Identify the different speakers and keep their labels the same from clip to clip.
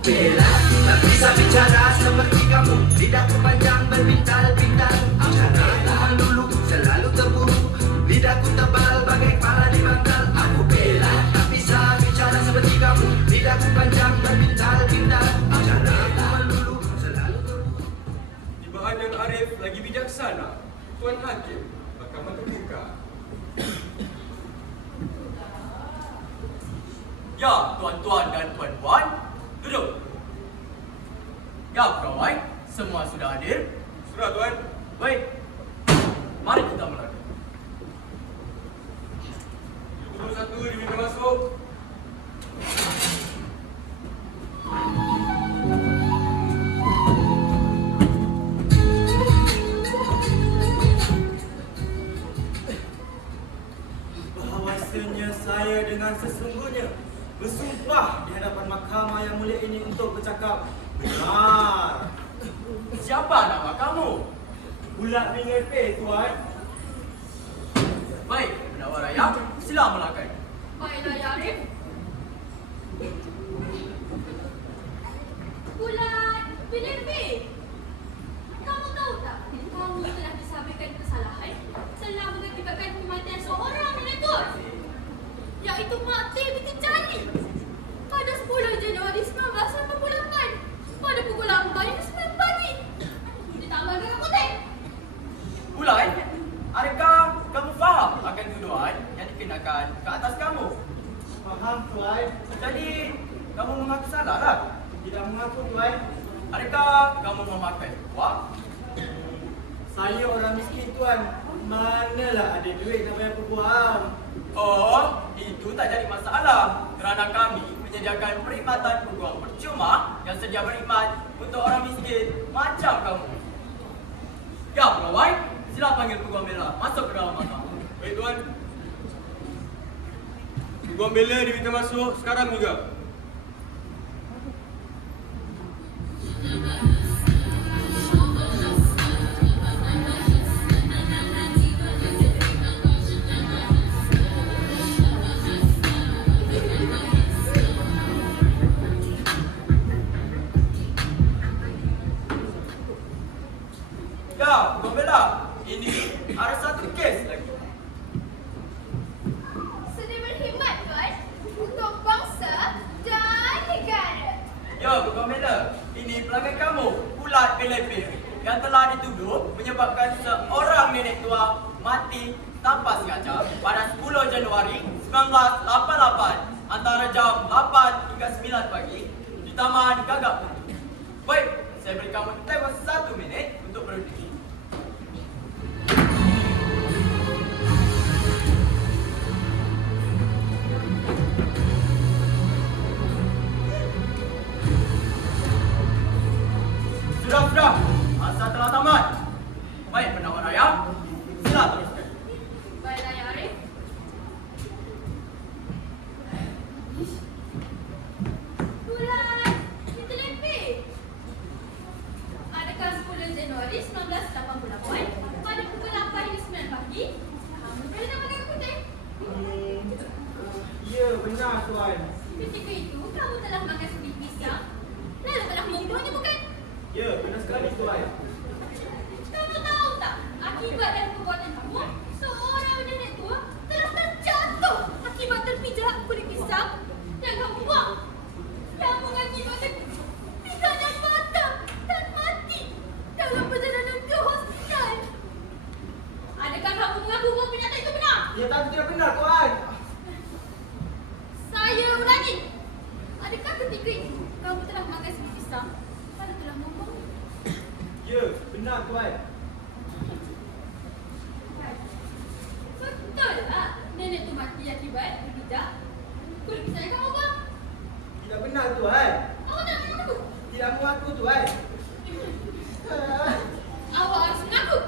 Speaker 1: Bella Tak bisa bicara seperti kamu Lidahku panjang berpintal-pintal Cara tahan dulu selalu terburu Lidahku tebal bagai kepala di bantal Aku bela tak bisa bicara seperti kamu Lidahku panjang berpintal-pintal Cara tahan dulu selalu terburu
Speaker 2: Di bahagian Arif lagi bijaksana. Tuan Hakim Mahkamah Terbuka.
Speaker 3: Ya, tuan-tuan dan puan-puan, duduk. Ya, pegawai, semua sudah hadir.
Speaker 2: Sudah Tuan.
Speaker 3: Baik, mari kita mulai.
Speaker 2: Nombor satu diminta masuk.
Speaker 4: bahawasanya saya dengan sesungguhnya bersumpah di hadapan mahkamah yang mulia ini untuk bercakap benar.
Speaker 3: Siapa nama kamu?
Speaker 4: Bulat bingit P, tuan.
Speaker 3: Baik, pendawa raya, sila melakai.
Speaker 5: Baiklah, Ya Arif. Bulan Filipi. Kamu tahu tak, kamu telah disabitkan kesalahan telah mengakibatkan kematian seorang miniatur. Iaitu mati di Jali. Pada 10 Januari 1988. Pada pukul 8.09 pagi. Di Taman Merah Putih.
Speaker 3: Ulai, adakah kamu faham akan tuduhan dikenakan ke atas kamu?
Speaker 4: Faham, tuan?
Speaker 3: Jadi, kamu mengaku salah lah.
Speaker 4: Tidak mengaku, tuan.
Speaker 3: Adakah kamu memakai wang?
Speaker 4: Saya orang miskin, tuan. Manalah ada duit nak bayar peguam.
Speaker 3: Oh, itu tak jadi masalah kerana kami menyediakan perkhidmatan peguam percuma yang sedia berkhidmat untuk orang miskin macam kamu. Ya, pegawai, sila panggil peguam bela masuk ke dalam mahkamah.
Speaker 2: Baik Tuan. Peguam bela diminta masuk sekarang juga.
Speaker 3: Ya, peguam bela, ini ada satu kes lagi.
Speaker 5: Sedia berkhidmat, tuan. Untuk bangsa dan negara.
Speaker 3: Ya, peguam bela, ini pelanggan kamu, Pulat Pelepir yang telah dituduh menyebabkan seorang nenek tua mati tanpa sengaja pada 10 Januari 1988 antara jam 8 hingga 9 pagi di Taman Gagak. Baik, saya beri kamu tempoh satu minit Sudah. Masa telah tamat. Baik, pendapat raya. Sila teruskan.
Speaker 5: Baiklah, Ya Arif. Bulan kita lebih. Adakah 10 Januari 1988 pada pukul 8 hingga 9 pagi kamu berada dalam Merah Putih?
Speaker 4: Hmm, ya, benar, tuan.
Speaker 5: Ketika itu kamu telah makan sedikit pisang lalu telah membunuhnya bukan?
Speaker 4: Ya, benar sekali, tuan.
Speaker 5: Kamu tahu tak akibat dari perbuatan kamu seorang nenek tua telah terjatuh akibat terpijak kulit pisang yang kamu buang yang mengakibatkan pinggannya patah dan mati dalam perjalanan ke hospital. Adakah kamu mengaku bahawa pernyataan itu benar?
Speaker 4: Ya, tapi tidak benar, tuan.
Speaker 5: Saya ulangi. Adakah ketika itu kamu telah makan sedikit pisang lalu telah membuang?
Speaker 4: Ya, benar, tuan.
Speaker 5: Betul lah nenek tu mati akibat berpijak kulit pisang yang kamu buang.
Speaker 4: Tidak benar, tuan.
Speaker 5: Awak tak mengaku.
Speaker 4: Tidak mengaku, tuan.
Speaker 5: Awak harus mengaku.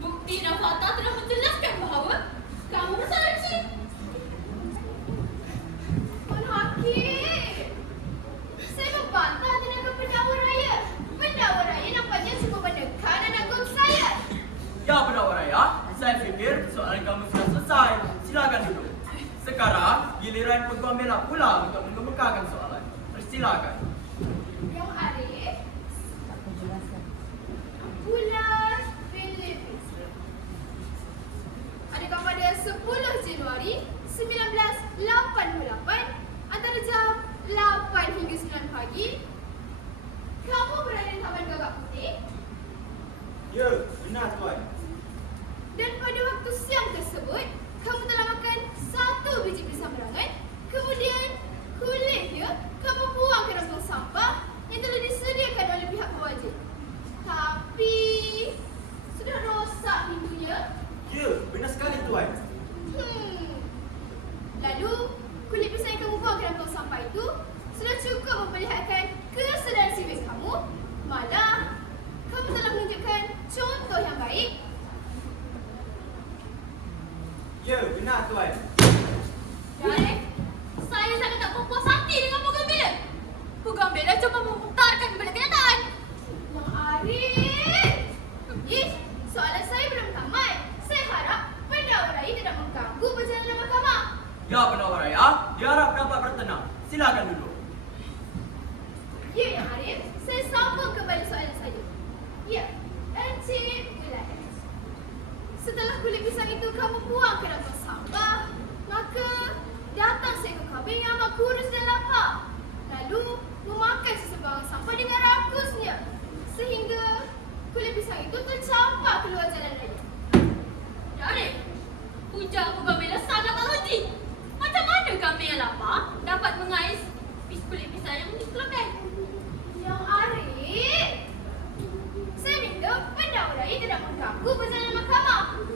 Speaker 5: Bukti dan fakta telah menjelaskan bahawa kamu bersalah di sini. Tuan Hakim. Saya membantah tindakan pendakwa raya. Pendakwa raya nampaknya cuba menekan dan agung saya.
Speaker 3: Ya, pula untuk mengemukakan soalan. Persilakan.
Speaker 6: Yang Arif Bulan Philippines Adakah pada 10 Januari 1988 Antara jam 8 hingga 9 pagi Kamu berada di Taman Gagak Putih
Speaker 4: Ya, benar tuan.
Speaker 6: Dan pada waktu siang tersebut Kamu telah makan satu biji pisang berangan Kemudian kulitnya kamu buang ke dalam tong sampah Yang telah disediakan oleh pihak berwajib Tapi Sudah rosak pintunya
Speaker 4: Ya, benar sekali tuan.
Speaker 6: Hmm Lalu Kulit pisang yang kamu buang ke dalam tong sampah itu Sudah cukup memperlihatkan kesedaran sivil kamu Malah Kamu telah menunjukkan contoh yang baik
Speaker 4: Ya, benar tuan.
Speaker 6: Darif, saya sangat tak puas hati dengan program bela. Program bela cuma memutarkan kembali kenyataan. Yang Arif! Ish, soalan saya belum tamat. Saya harap pendakwa raya tidak mengganggu perjalanan mahkamah.
Speaker 3: Ya penawar raya, diharap dapat bertenang. Silakan duduk.
Speaker 6: Ya, Yang Arif, saya sambung kembali soalan saya. Ya, Encik Bulan. Kulit pisang itu kamu buang ke dalam sampah, maka datang seekor kambing yang amat kurus dan lapar. Lalu memakan sesebuah sampah dengan rakusnya. Sehingga kulit pisang itu tercampur keluar jalan raya. Darif, hujang Pugambela sangat tak logik. Macam mana kambing yang lapar dapat mengais pis kulit pisang yang dikeluarkan? Yang Arif, saya minta pendakwa raya tidak mengganggu perjalanan mahkamah.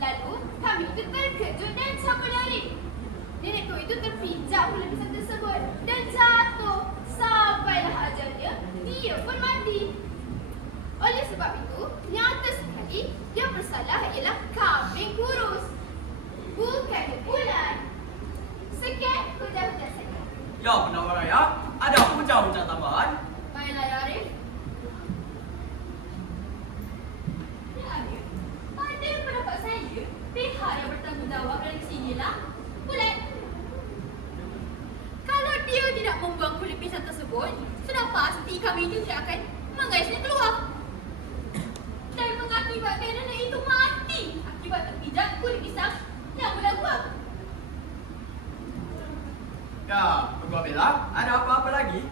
Speaker 6: Lalu kambing itu terkejut dan cabut lari. Nenek tua itu terpijak kulit pisang tersebut dan jatuh. Sampailah ajalnya, dia pun mati. Oleh sebab itu, nyata sekali yang bersalah ialah kambing kurus. Bukan bulan. Sekian hujah-hujah saya.
Speaker 3: Ya penawar raya, ada hujah-hujah tambahan?
Speaker 6: Baiklah, ya Arif. Ya Arif, pada pendapat saya, pihak yang bertanggungjawab dalam kes inilah bulan. Kalau dia tidak membuang kulit pisang tersebut, sudah pasti kami itu tidak akan mengaisnya keluar. Dan mengakibatkan nenek itu mati akibat terpijak kulit pisang yang bulan buang.
Speaker 3: Ya, Penggua Bella, ada apa-apa lagi?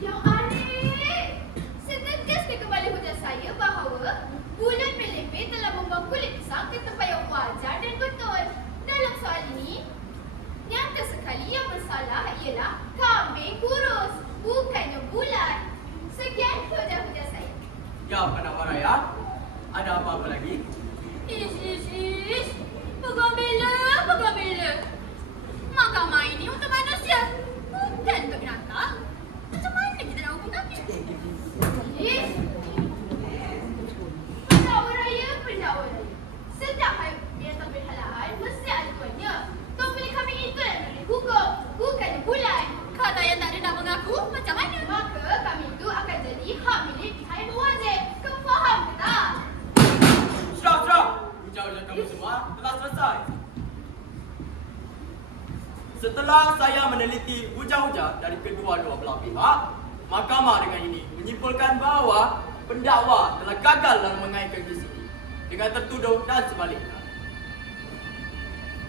Speaker 6: Yang Arif, saya tegaskan kembali hujah saya bahawa bulan Melepe telah membuang kulit pisang ke tempat yang wajar dan betul. Dalam soal ini, nyata sekali yang bersalah ialah kambing kurus, bukannya bulan. Sekian hujah-hujah saya.
Speaker 3: Ya penawar raya, ada apa-apa lagi?
Speaker 6: Ish, ish, ish. Pegang bela, pegang bela. Mahkamah ini untuk manusia, bukan untuk binatang. Macam mana kita nak hukum kambing? Ish. Pendakwa raya, pendakwa raya. Setiap hari binatang berhalaan, mesti ada tuannya. Tuan pilih kambing itu yang boleh hukum, bukan bulan. Kata yang tak ada nak mengaku, macam mana? Maka kambing itu akan jadi hak milik pihak yang berwajib. Kau faham ke tak?
Speaker 3: Sudah, sudah. Hujah-hujah kamu semua telah selesai. Setelah saya meneliti hujah-hujah dari kedua-dua belah pihak, mahkamah dengan ini menyimpulkan bahawa pendakwa telah gagal dalam mengaitkan kes ini dengan tertuduh dan sebaliknya.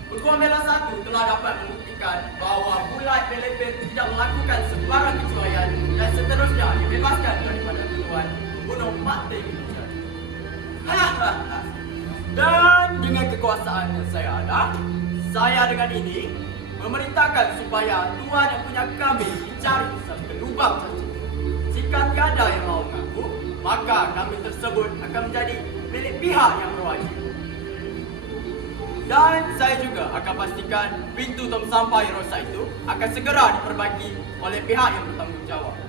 Speaker 3: Hukuman bela satu telah dapat membuktikan bahawa bulat Pelepet tidak melakukan sebarang kecuaian dan seterusnya dibebaskan daripada tuduhan membunuh mati Indonesia. Dan dengan kekuasaan yang saya ada, saya dengan ini memerintahkan supaya tuan yang punya kambing dicari sampai lubang cacing. Jika tiada yang mau mengaku, maka kambing tersebut akan menjadi milik pihak yang berwajib. Dan saya juga akan pastikan pintu tong sampah yang rosak itu akan segera diperbaiki oleh pihak yang bertanggungjawab.